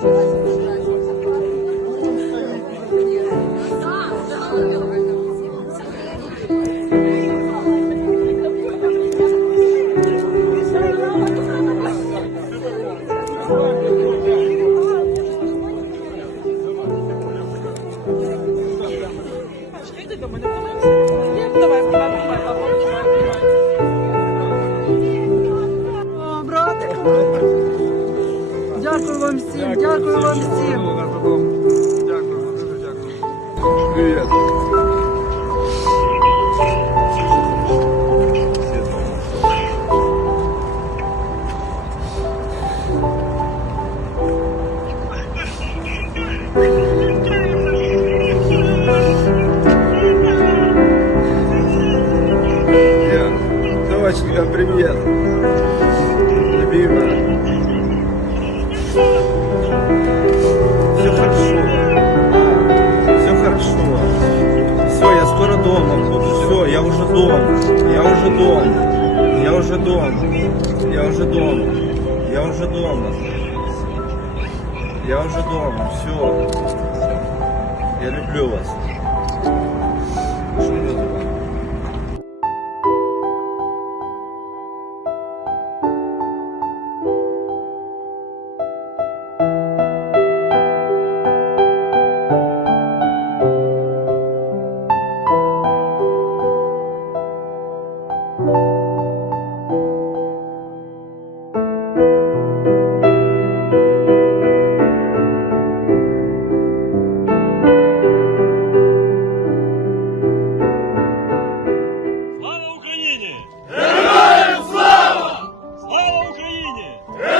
Brother. Дякую вам всім, дякую вам всім. Дякую, дуже дякую. Привет! Дома. Все, я уже дома. Я уже дома. Я уже дома. Я уже дома. Я уже дома. Я уже дома. Все. Я люблю вас. Такое? Yeah!